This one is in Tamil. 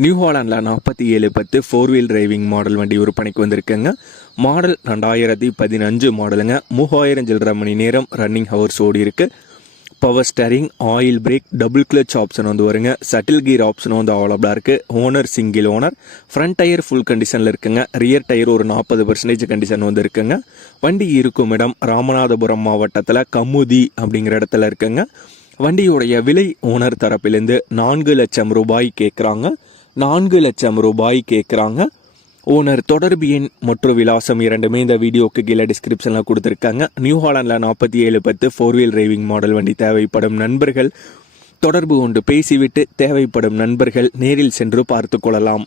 நியூ ஹாலாண்டில் நாற்பத்தி ஏழு பத்து ஃபோர் வீல் டிரைவிங் மாடல் வண்டி விற்பனைக்கு வந்திருக்குங்க. மாடல் ரெண்டாயிரத்தி பதினஞ்சு மாடலுங்க மூவாயிரம் சில்லரை மணி நேரம் ரன்னிங் ஹவர்ஸ் ஓடி இருக்கு. Power steering oil brake double clutch option வந்து வருங்க. சட்டில் கீர் ஆப்ஷன் வந்து அவைலபிளாக இருக்குது owner single owner front tyre full கண்டிஷனில் இருக்குங்க. ரியர் டயர் ஒரு நாற்பது பர்சன்டேஜ் கண்டிஷன் வந்து இருக்குங்க. வண்டி இருக்கும் இடம் ராமநாதபுரம் மாவட்டத்தில் கமுதி அப்படிங்கிற இடத்துல இருக்குங்க. வண்டியுடைய விலை ஓனர் தரப்பிலிருந்து நான்கு லட்சம் ரூபாய் கேட்குறாங்க நான்கு லட்சம் ரூபாய் கேட்குறாங்க ஓனர் தொடர்பு எண் மற்றும் விலாசம் இரண்டுமே இந்த வீடியோக்கு கீழே டிஸ்கிரிப்ஷனில் கொடுத்துருக்காங்க. நியூ ஹாலண்டில் நாற்பத்தி ஏழு பத்து ஃபோர் வீல் டிரைவிங் மாடல் வண்டி தேவைப்படும் நண்பர்கள். தொடர்பு கொண்டு பேசிவிட்டு தேவைப்படும் நண்பர்கள் நேரில் சென்று பார்த்து கொள்ளலாம்.